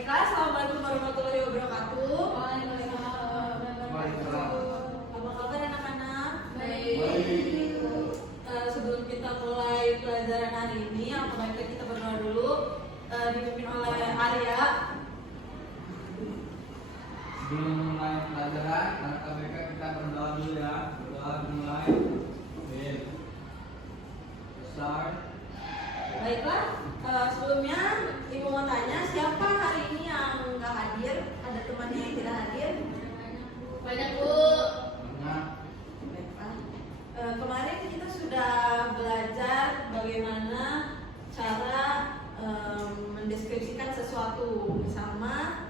Baiklah, assalamualaikum warahmatullahi wabarakatuh. Waalaikumsalam. Apa kabar anak-anak? Baik. Sebelum kita mulai pelajaran hari ini, yang baiknya kita berdoa dulu, dipimpin oleh Arya. Sebelum mulai pelajaran, KBK kita berdoa dulu ya. Berdoa dimulai. Start. Baiklah, sebelumnya Ibu mau tanya, siapa hari ini yang nggak hadir? Ada temannya yang tidak hadir? Banyak Bu. Nah, Baiklah. Kemarin kita sudah belajar bagaimana cara mendeskripsikan sesuatu bersama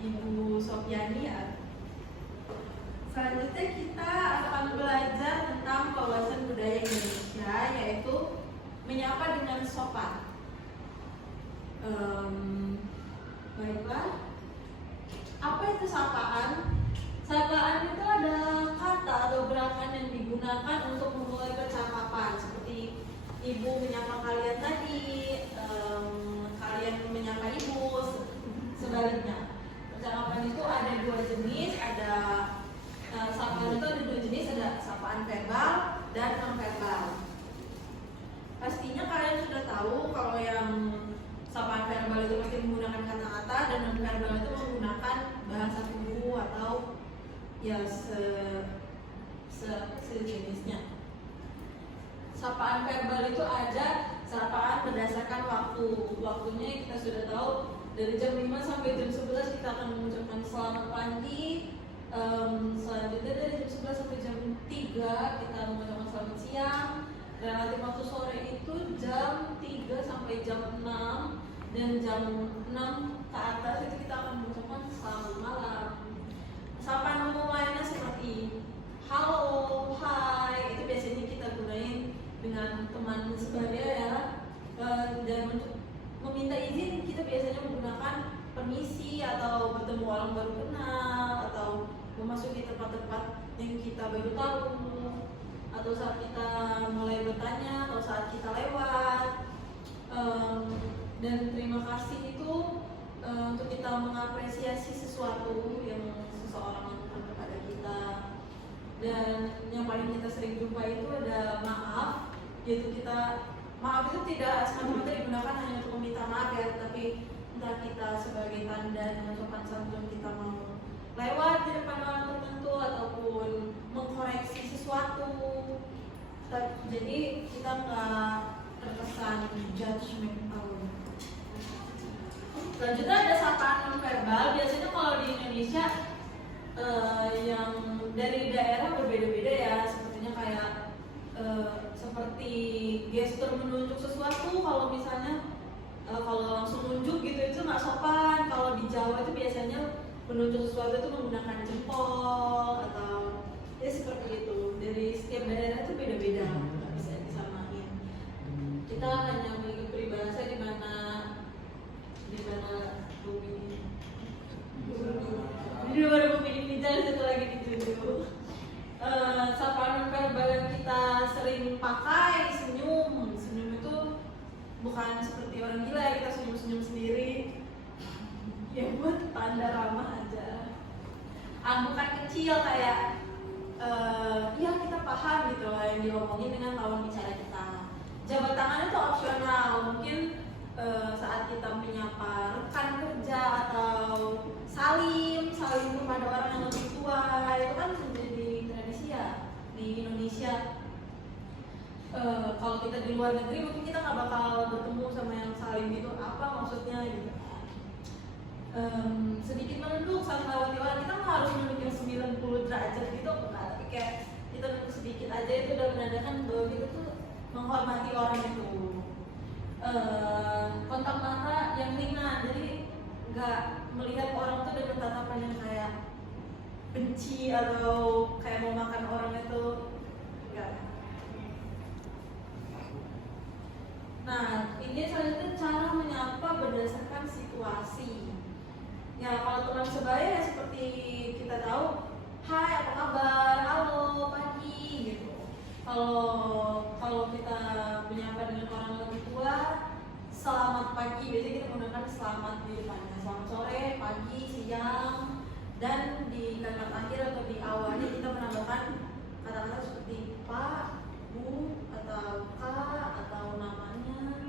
Ibu Sofiani. Selanjutnya kita akan belajar tentang wawasan budaya Indonesia, yaitu menyapa dengan sopan. Baiklah, apa itu sapaan? Sapaan itu ada kata atau gerakan yang digunakan untuk memulai percakapan, seperti ibu menyapa kalian tadi, kalian menyapa ibu, sebaliknya. Percakapan itu ada dua jenis, ada sapaan itu ada dua jenis, ada sapaan verbal dan non verbal. Pastinya kalian sudah tahu kalau yang sapaan verbal itu masih menggunakan kata-kata dan non verbal itu menggunakan bahasa tubuh atau ya sejenisnya. Sapaan verbal itu ada sapaan berdasarkan waktu. Waktunya kita sudah tahu dari jam 5 sampai jam 11 kita akan mengucapkan selamat pagi. Selanjutnya dari jam 11 sampai jam 3 kita mengucapkan selamat siang. Relatif waktu sore itu jam 3 sampai jam 6, dan jam 6 ke atas itu kita akan mengucapkan selamat malam. Sapaan umum lainnya seperti halo, hai, itu biasanya kita gunain dengan teman sebaya ya. Dan untuk meminta izin kita biasanya menggunakan permisi atau bertemu orang baru kenal atau memasuki tempat-tempat yang kita baru tahu, atau saat kita mulai bertanya atau saat kita lewat. Dan terima kasih itu untuk kita mengapresiasi sesuatu yang seseorang lakukan kepada kita. Dan yang paling kita sering jumpa itu ada maaf, yaitu maaf itu tidak semata-mata digunakan hanya untuk meminta maaf ya, tapi entah kita sebagai tanda dengan sopan santun kita mau lewat di depan orang tertentu ataupun mengkoreksi sesuatu. Jadi kita nggak terkesan judgmental. Selanjutnya ada sapaan non verbal. Biasanya kalau di Indonesia yang dari daerah berbeda-beda ya. Sepertinya kayak seperti gestur menunjuk sesuatu. Kalau misalnya kalau langsung nunjuk gitu itu nggak sopan. Kalau di Jawa itu biasanya menunjuk sesuatu itu menggunakan jempol atau ya seperti itu. Dari setiap daerah itu beda-beda, nggak bisa disamain. Kita hanya memiliki peribahasa di mana bumi di luar bumi dipijak, satu lagi ditunjuk. Sapaan verbal yang kita sering pakai senyum. Senyum itu bukan seperti orang gila ya, kita senyum-senyum sendiri. Ya buat tanda ramah aja. Anggukan kecil kayak ya kita paham gitu lah yang diomongin dengan lawan bicara kita. Jabat tangan itu opsional, mungkin saat kita menyapa rekan kerja atau salim kepada orang yang lebih tua, itu kan menjadi tradisi ya di Indonesia. Kalau kita di luar negeri mungkin kita nggak bakal bertemu sama yang salim gitu, apa maksudnya gitu. Sedikit menunduk saat melewati orang, kita nggak harus menunduk yang 90 derajat gitu, enggak, tapi kayak kita nunduk sedikit aja itu udah menandakan bahwa kita tuh menghormati orang itu. Kontak mata yang ringan, jadi nggak melihat orang tuh dengan tatapan yang kayak benci atau kayak mau makan orang itu, enggak. Nah, ini selanjutnya cara menyapa berdasarkan situasi. Ya kalau teman sebaya ya seperti kita tahu, hai apa kabar, halo pagi gitu. Kalau kita menyapa dengan orang lebih tua, selamat pagi, biasanya kita menggunakan selamat di depannya. Selamat sore, pagi, siang, dan di kalimat akhir atau di awalnya kita menambahkan kata-kata seperti Pak, Bu, atau Kak, atau namanya.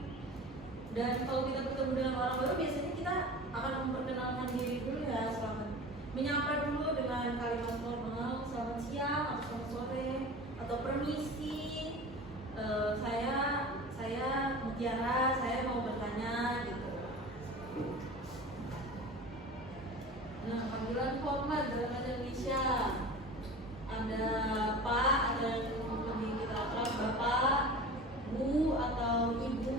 Dan kalau kita bertemu dengan orang baru, biasanya kita akan memperkenalkan diri dulu ya, selamat menyapa dulu dengan kalimat formal, selamat siang atau selamat sore atau permisi. Saya Mutiara, saya mau bertanya gitu. Nah, panggilan formal dalam bahasa Indonesia ada Pak, ada yang lebih kita akrab Bapak, Bu atau Ibu.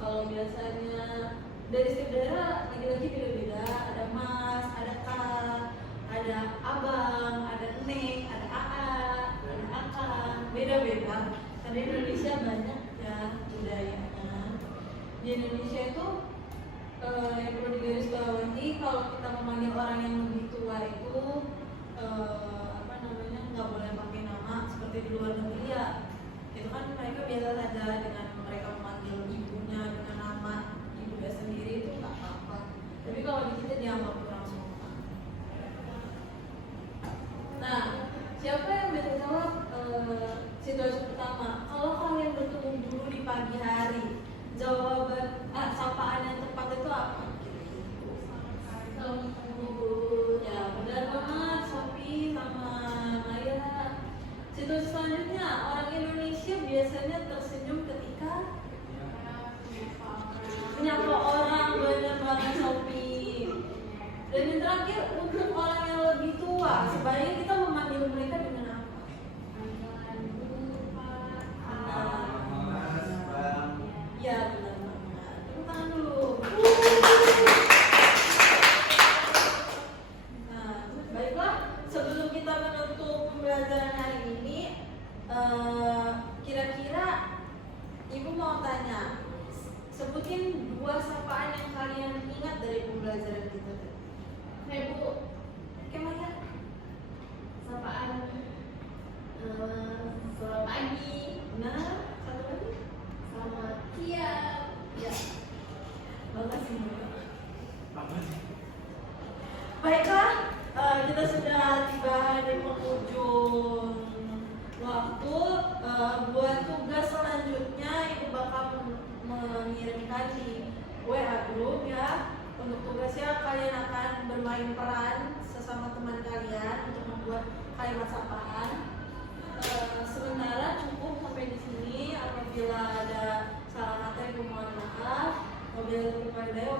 Kalau biasanya dari setiap daerah lagi-lagi beda-beda. Ada Mas, ada Kak, ada Abang, ada Neng, ada AA, ada Akang, beda-beda. Karena Indonesia banyak ya budayanya. Di Indonesia itu yang perlu digarisbawahi, kalau kita memanggil orang yang lebih tua itu nggak boleh pakai nama seperti di luar negeri ya. Itu kan mereka biasa saja dengan mereka memanggil ibunya dengan nama ibunya sendiri, itu nggak apa-apa. Tapi kalau di kita dianggap kurang sopan. Nah, siapa yang bisa jawab situasi pertama? Kalau kalian bertemu dulu di pagi hari, jawaban sapaan yang tepat itu apa? Ya, benar banget Sophie sama Maya. Situasi selanjutnya, orang Indonesia biasanya tersenyum ketika menyapa orang. Benar banget Sophie. Dan yang terakhir, untuk orang yang lebih tua, sebaiknya kita memanggil mereka dengan apa? Ya, benar banget. Tepuk tangan dulu. Nah, baiklah. Sebelum kita menutup pembelajaran hari ini, kira-kira Ibu mau tanya, sebutin 2 sapaan yang kalian ingat dari pembelajaran kita. Bu, Oke, Maya. sapaan selamat pagi, Nah, satu lagi. selamat siang. Ya. Makasih. Baiklah, kita sudah tiba di penghujung waktu. Buat tugas selanjutnya Ibu bakal mengirimkan di WA group ya. Untuk tugasnya kalian akan bermain peran sesama teman kalian untuk membuat kalimat sapaan. Sementara cukup sampai di sini. Apabila ada salah kata, Ibu mohon maaf. Wabillahi taufiq wal hidayah.